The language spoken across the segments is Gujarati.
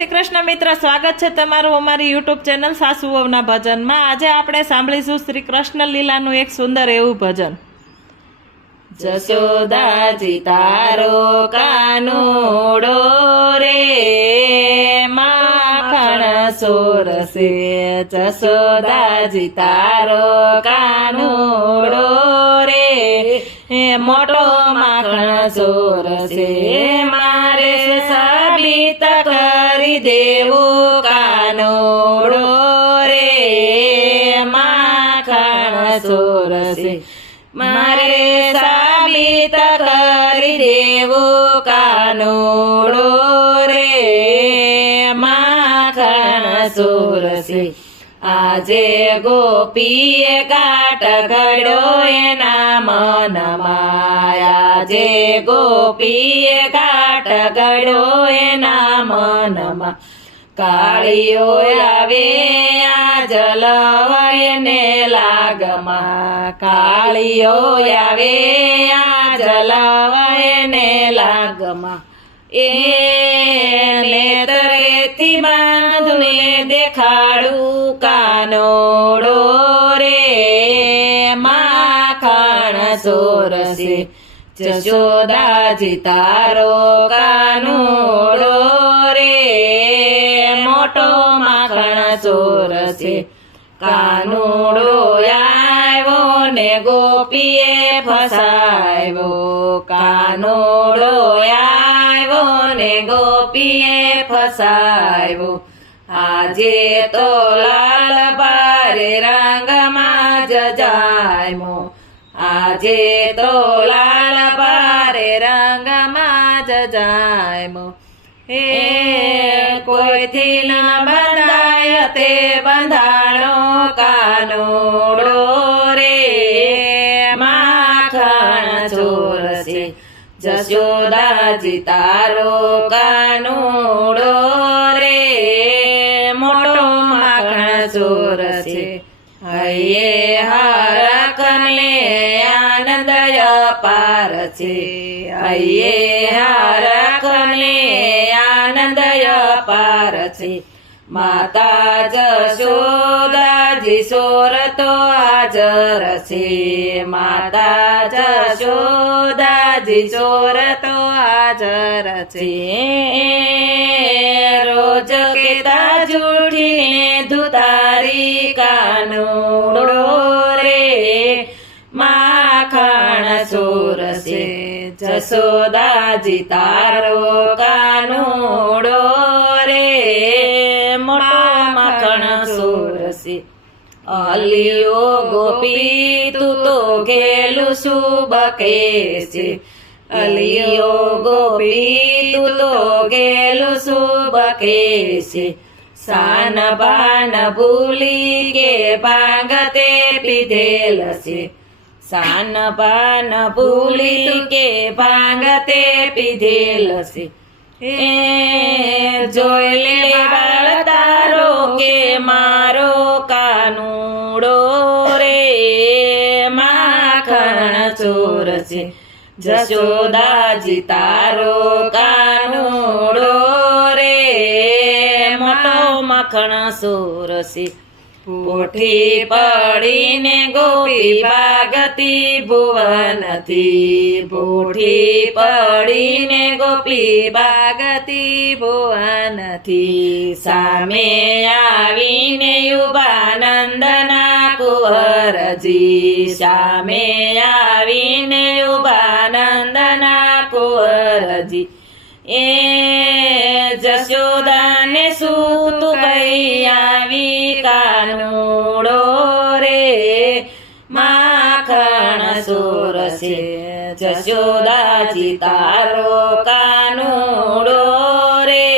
શ્રી કૃષ્ણ મિત્ર, સ્વાગત છે તમારું અમારી યુટ્યુબ ચેનલ સાસુ વહુના ભજનમાં। આજે આપણે સાંભળીશું શ્રી કૃષ્ણ લીલાનું એક સુંદર એવું ભજન। જશોદાજી તારો કાનુડો રે માખણ સોરસે, જશોદાજી તારો કાનુડો રે મોટો માખણ સોરસે, મારે સાબિત કરી દેવું કાનુડો રે માખણ સોરસે, મારે સાબિત કરી દેવું કાનુડો રે માખણ સોરસે। આજે ગોપીએ કાટ ઘડ્યો એના મનમાં, આજે ગોપીએ કાટ ઘડ્યો એના મનમાં, કાળીઓ આવે આ જલવયને લાગમાં, કાળીઓ આવે આ જલવયને લાગમાં, એ નેત્રેથી બાંધુને દેખાડું કાનોડો રે માખણ સોરસે, જશોદાજી તારો કાનુડો રે મોટો માખણ સોરસે। કાનુડો આવ્યો ને ગોપીએ ફસાવ્યો, કાનુડો આવ્યો ને ગોપીએ ફસાવ્યો, આજે તો લાલ બારે રંગમાં જ જામ્યો, આજે તો લાલ બારે રંગમાં જ જામ્યો, હે કોઈથી ના બંધાય તે બંધાણો કાનુડો રે માખણ સોરસે, જશોદાજી તારો કાનુડો રે મોટો માખણ સોરસે। હૈયે હરખને આનંદ અપાર છે, હૈયે હરખને આનંદ અપાર છે, માતા જશોદાજી સોરતો હાજર છે, માતા જશોદાજી સોરતો હાજર છે, રોજ કેતા જૂઠીને ધુતારી કાનુડો રે માખણ સોરસે, જશોદાજી તારો કાનુડો રે મોટો માખણ સોરસે। અલિયો ગોપી તું તો ઘેલું શુબકે છે, અલિયો ગોપી તું તો ઘેલું શુબકે છે, સાન બાન ભૂલી કે ભાંગ તે પીધેલ છે, સાન બાન ભૂલી કે ભાંગ તે પીધેલ છે, એ જોઈ લે બાળ તારો કે મારો કાનુડો રે માખણ સોરસે, જશોદાજી તારો કાનુડો રે મોટો માખણ સોરસે। પોઠી પડીને ગોપી ભાગતી ભુવનથી, પોઠી પડીને ગોપી ભાગતી ભુવનથી, સામે આવીને ઉભા નંદના કુંવરજી, સામે આવીને ઉભા નંદના કુંવરજી, એ જશોદાને શું તું કઈ આવી કાનુડો રે માખણ સોરસે, જશોદાજી તારો કાનુડો રે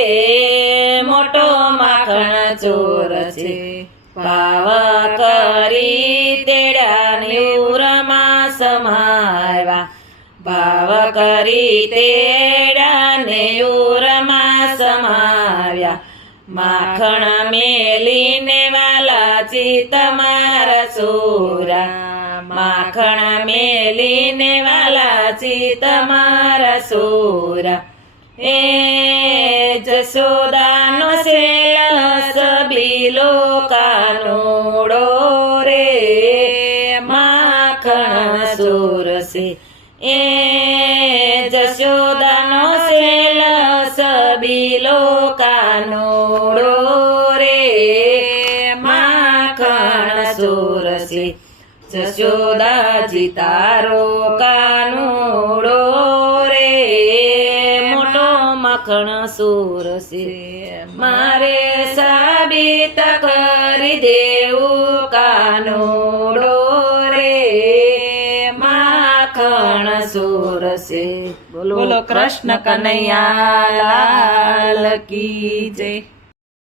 મોટો માખણ સોરસે। ભાવ કરી તેડાની ઉરમાં સમાવ્યા, ભાવ કરી તેડાને ઉરમાં સમાવ્યા, માખણ મેલીને વાલાજી તમારા સોરા, માખણ મેલીને વાલાજી તમારા સોરા, એ જશોદાનો સેલ સબીલો કાનુડો રે માખણ સુરસે એ જશોદાનો સેલ સબીલો કાનુડો રે માખણ સુરસે જશોદાજી તારો કાનુડો રે મોટો માખણ સુરસે મારે સાબિત કરી દેવું કાનુડો રે માખણ સુરસે બોલો કૃષ્ણ કનૈયા લાલ કી જય.